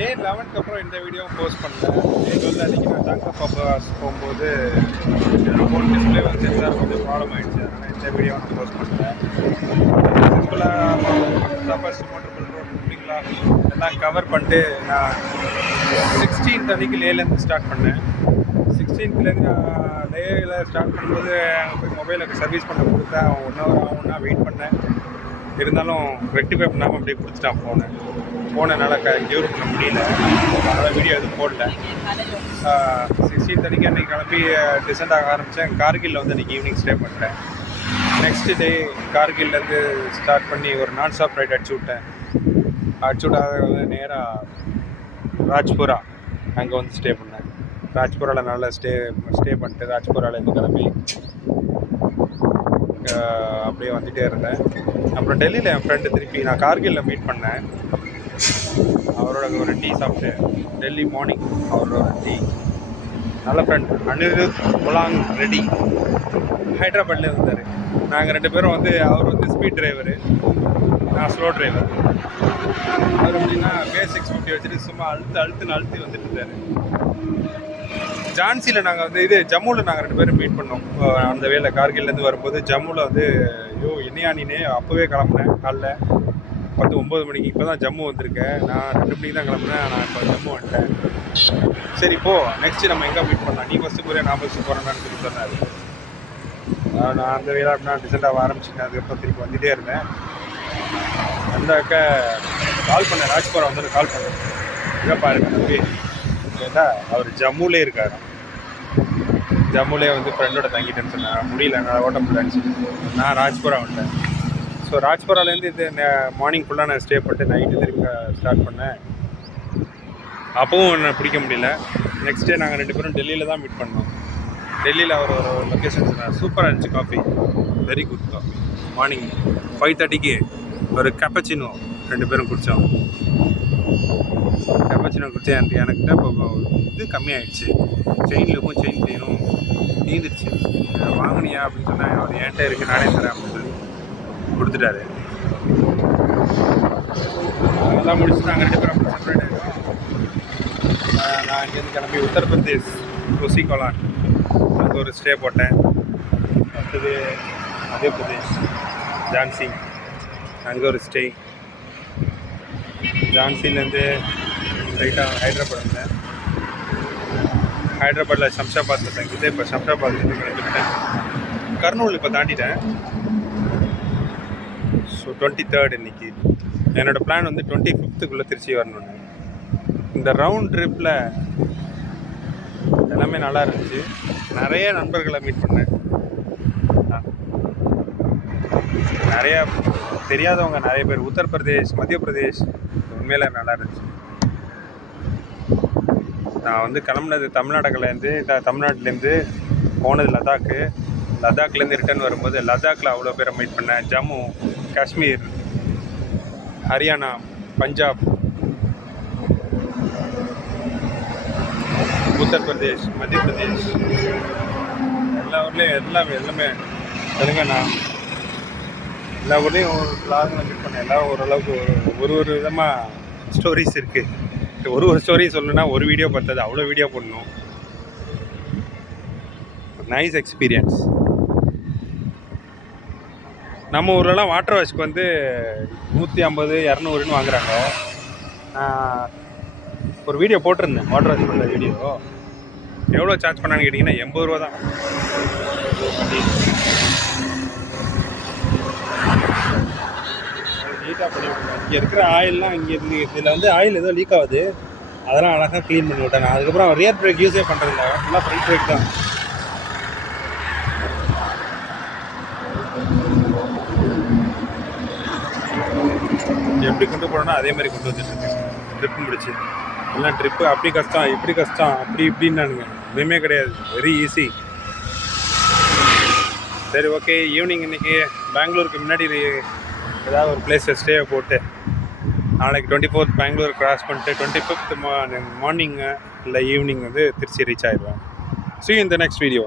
டே 11க்கு அப்புறம் இந்த வீடியோவும் போஸ்ட் பண்ணேன். டே 12 அன்றைக்கி நான் ஜாங்கா பாபாஸ் போகும்போது என்னோடய ஃபோன் டிஸ்பிளே வந்து சென்சார் கொஞ்சம் ப்ராப்ளம் ஆகிடுச்சு. அதனால் இந்த வீடியோவை நான் போஸ்ட் பண்ணேன். சிம்பிளாக ஃபஸ்ட் மோட்டர் ரோட் அப்படிங்களா எல்லாம் கவர் பண்ணிட்டு நான் 16th அன்றைக்கி லேலேருந்து ஸ்டார்ட் பண்ணேன். 16th நான் லேயில் ஸ்டார்ட் பண்ணும்போது அங்கே போய் மொபைலுக்கு சர்வீஸ் பண்ண கொடுத்தேன். 1 hour ஆகும்னா வெயிட் பண்ணேன். இருந்தாலும் ரெக்டிஃபை பண்ணாமல் அப்படியே கொடுத்துட்டான் ஃபோனை என்னால் க்யூர் பண்ண முடியல. அதனால் வீடியோ எதுவும் போடல. 16th அன்றைக்கி கிளம்பி டிசெண்ட் ஆக ஆரம்பித்தேன். கார்கில்ல வந்து அன்றைக்கி ஈவினிங் ஸ்டே பண்ணுறேன். நெக்ஸ்ட் டே கார்கில்லேருந்து ஸ்டார்ட் பண்ணி ஒரு நான் ஸ்டாப் ரைட் அடிச்சு விட்டாத வந்து நேராக ராஜ்புரா அங்கே வந்து ஸ்டே பண்ணேன். ராஜ்புராவில் நல்லா ஸ்டே பண்ணிட்டு ராஜ்புராலேருந்து கிளம்பி அப்படியே வந்துகிட்டே இருந்தேன். அப்புறம் டெல்லியில் என் ஃப்ரெண்டு திருப்பி நான் கார்கில்ல மீட் பண்ணேன். அவரோட ஒரு டீ சாப்பிட்டு டெல்லி மார்னிங் அவரோட டீ நல்ல ஃப்ரெண்ட் அனிருத் முலாங் ரெட்டி ஹைதராபாத்லேயே இருந்தார். நாங்கள் 2 பேரும் வந்து அவர் வந்து ஸ்பீட் டிரைவரு, நான் ஸ்லோ டிரைவர். அவர் எப்படின்னா பேசிக் 650 வச்சுட்டு சும்மா அழுத்தி வந்துட்டு இருந்தார். ஜான்சியில் நாங்கள் வந்து ஜம்முவில் நாங்கள் 2 பேரும் மீட் பண்ணோம். அந்த வேலை கார்கில்லேருந்து வரும்போது ஜம்முவில் வந்து என்னையானினே அப்போவே கிளம்புனேன். காலைல 9 மணிக்கு. இப்போ தான் ஜம்மு வந்திருக்கேன். நான் 2 மணிக்கு தான் கிளம்புனேன். நான் இப்போ ஜம்மு வந்துட்டேன். சரி நெக்ஸ்ட்டு நம்ம எங்கே மீட் பண்ணலாம், நீ ஃபஸ்ட்டு போகிறேன் நான் ஃபஸ்ட்டு போகிறேன்னு சொல்லி சொன்னார். நான் அந்த வேலை அப்படின்னா டிசெண்டாக ஆரம்பிச்சிட்டேன். அதுக்கப்புறம் திருப்பி வந்துகிட்டே இருந்தேன். வந்தாக்க கால் பண்ணேன், ராஜ்புரா வந்து கால் பண்ணேன். இங்கே பாருங்க தம்பி கேட்டால் அவர் ஜம்முலே இருக்கார். ஜம்முலே வந்து ஃப்ரெண்டோட தங்கிட்டேன்னு சொன்னேன். முடியல, என்னால் ஓட்ட முடியலன்னு சொல்லி நான் ராஜ்புரா வந்துட்டேன். ஸோ ராஜ்புராலேருந்து மார்னிங் ஃபுல்லாக நான் ஸ்டே பண்ணிட்டு நைட்டு திருப்பி ஸ்டார்ட் பண்ணேன். அப்பவும் என்னை பிடிக்க முடியல. நெக்ஸ்ட் டே நாங்கள் 2 பேரும் டெல்லியில் தான் மீட் பண்ணோம். டெல்லியில் அவர் ஒரு லொக்கேஷன் சொன்னார். சூப்பராக இருந்துச்சு coffee, very good coffee. Morning 5:30க்கு ஒரு கேப்பச்சினோ 2 பேரும் குடித்தோம். கேப்பச்சினோ குடிச்சு எனக்கிட்ட இப்போ கம்மியாயிடுச்சு. செயின் கிளீனும் தீந்துடுச்சு. வாங்கினியா அப்படின்னு சொன்னேன். அவர் என்கிட்ட இருக்குது நானே தரேன் அப்படின்னு சொல்லி கொடுத்துட்டாரு. அதெல்லாம் முடிச்சு நாங்கள் 2 பேரும் அப்படி செப்பரேட் ஆகிடும். நான் இங்கேருந்து கிளம்பி உத்தரப்பிரதேஷ் கோசிகோலான் அங்கே ஒரு ஸ்டே போட்டேன். அடுத்தது மத்திய பிரதேஷ் ஜான்சி அங்கே ஒரு ஸ்டே. ஜான்சிலேருந்து ஸ்ட்ரைட்டாக ஹைதராபாத் வந்தேன். ஹைதராபாத்தில் சம்ஷாபாத்தில் தங்கிட்டு இப்போ சம்ஷாபாத்லேருந்து கிளம்பிட்டேன். கர்னூல் இப்போ தாண்டிட்டேன். ஸோ 23rd இன்றைக்கி. என்னோடய பிளான் வந்து 25th திருச்சி வரணுன்னு. இந்த ரவுண்ட் ட்ரிப்பில் எல்லாமே நல்லா இருந்துச்சு. நிறைய நண்பர்களை மீட் பண்ணேன். நிறையா தெரியாதவங்க நிறைய பேர். உத்தரப்பிரதேஷ், மத்திய பிரதேஷ் உண்மையில நல்லா இருந்துச்சு. நான் வந்து கிளம்புனது தமிழ்நாட்டிலேருந்து போனது லடாக்லேருந்து ரிட்டர்ன் வரும்போது லடாக்கில் அவ்வளோ பேரை மீட் பண்ணேன். ஜம்மு, காஷ்மீர், ஹரியானா, பஞ்சாப், உத்தரப்பிரதேஷ், மத்திய பிரதேஷ் எல்லா ஊர்லேயும் எல்லாமே தெலுங்கானா எல்லா ஊர்லேயும் ஒரு லாகில் மீட் பண்ணேன். எல்லாம் ஓரளவுக்கு ஒரு விதமாக ஸ்டோரிஸ் இருக்குது. ஒரு ஸ்டோரி சொல்லணுன்னா ஒரு வீடியோ பார்த்தது அவ்வளோ வீடியோ பண்ணணும். Nice experience. நம்ம ஊர்லலாம் வாட்டர் வாஷ்க்கு வந்து 150, 200ன்னு வாங்குறாங்க. நான் ஒரு வீடியோ போட்டிருந்தேன், வாட்டர் வாஷ் பண்ணுற வீடியோ. எவ்வளோ சார்ஜ் பண்ணான்னு கேட்டிங்கன்னா 80 ரூபா தான். நீட்டாக பண்ணி விட்டுருங்க. இங்கே இருக்கிற ஆயிலெலாம் இதில் வந்து ஆயில் ஏதோ லீக் ஆகுது. அதெல்லாம் அழகாக க்ளீன் பண்ணி விட்டேன். நான் அதுக்கப்புறம் ரியர் பிரேக் யூஸே பண்ணுறதில்ல, ஃபுல்லாக ஃப்ரண்ட் பிரேக் தான். எப்படி கொண்டு போனோன்னா அதே மாதிரி கொண்டு வந்துட்டுருக்கேன். ட்ரிப்பு முடிச்சு எல்லாம் ட்ரிப்பு அப்படி கஷ்டம் இப்படி கஷ்டம் அப்படி இப்படின்னானுங்க. எதுவுமே கிடையாது, வெரி ஈஸி. சரி, ஓகே. ஈவினிங் இன்றைக்கி பெங்களூருக்கு முன்னாடி ஏதாவது ஒரு பிளேஸில் ஸ்டே போட்டு நாளைக்கு 24th பெங்களூர் கிராஸ் பண்ணிட்டு 25th மார்னிங்கு இல்லை ஈவினிங் வந்து திருச்சி ரீச் ஆகிடுவேன். See you in the next video.